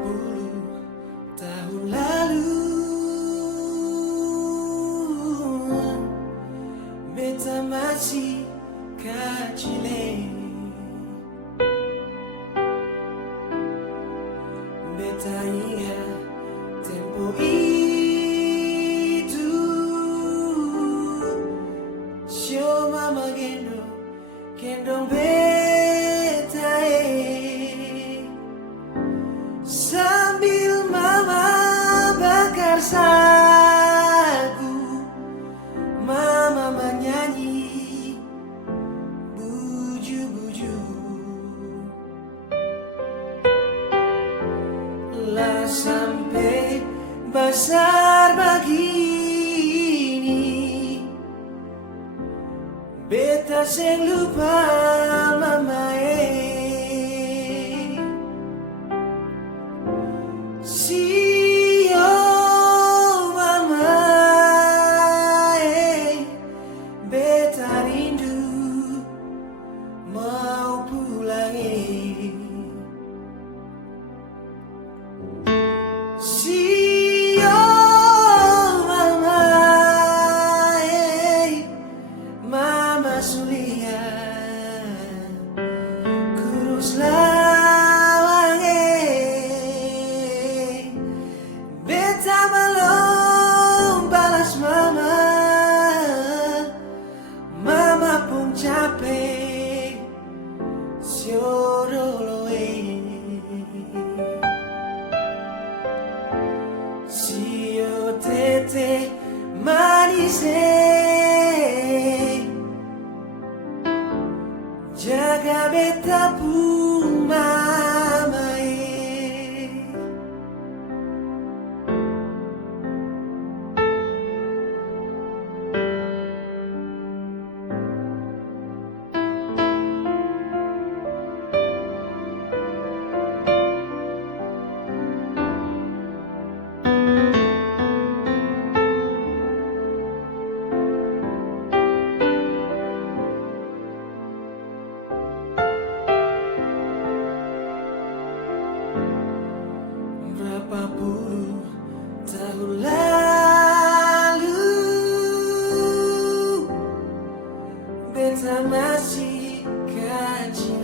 puluh tahun lalu beta masih kecil. Beta ingat tempo itu, show mama gendong beta sambil mama bakar sagu, mama menyanyi buju-buju. Lah sampai besar begini, beta seng lupa mama Sio mama beta rindu mau pulang Sio mama mama Sulia kurus lawang beta belum balas mama, mama pun capek sioroloe. Sio tete manis jaga beta pun mama Berapa puluh tahun lalu beta masih kecil.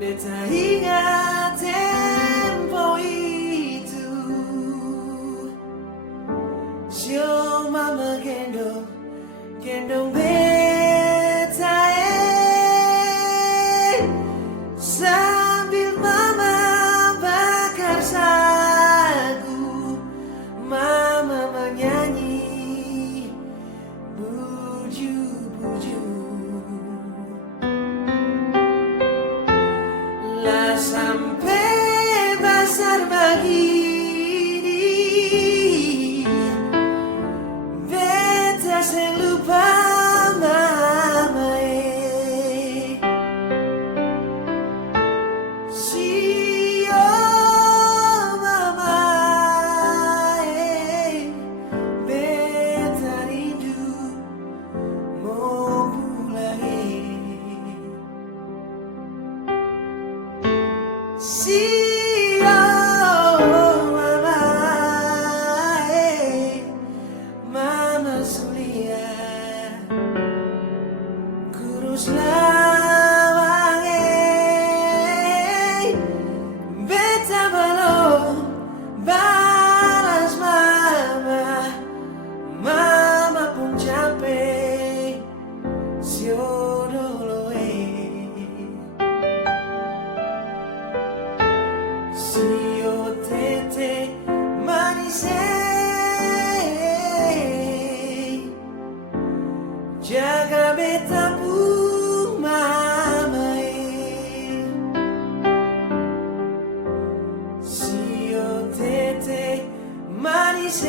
Beta ingat tempo itu, sio mama gendong beta sambil mama bakar sagu, mama menyanyi buju-buju. Lah sampai besar begini, beta seng lupa mama Sio mama beta rindu mau pulang Sio mama mama Sulia kurus lawang beta belum balas mama, mama pun capek siodoloe. Sio tete manis jaga beta pun mama Sio tete manis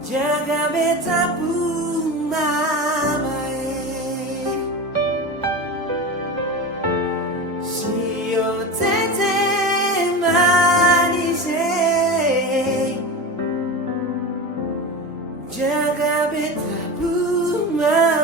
jaga beta pun mama Sio tete manis jaga beta pun mama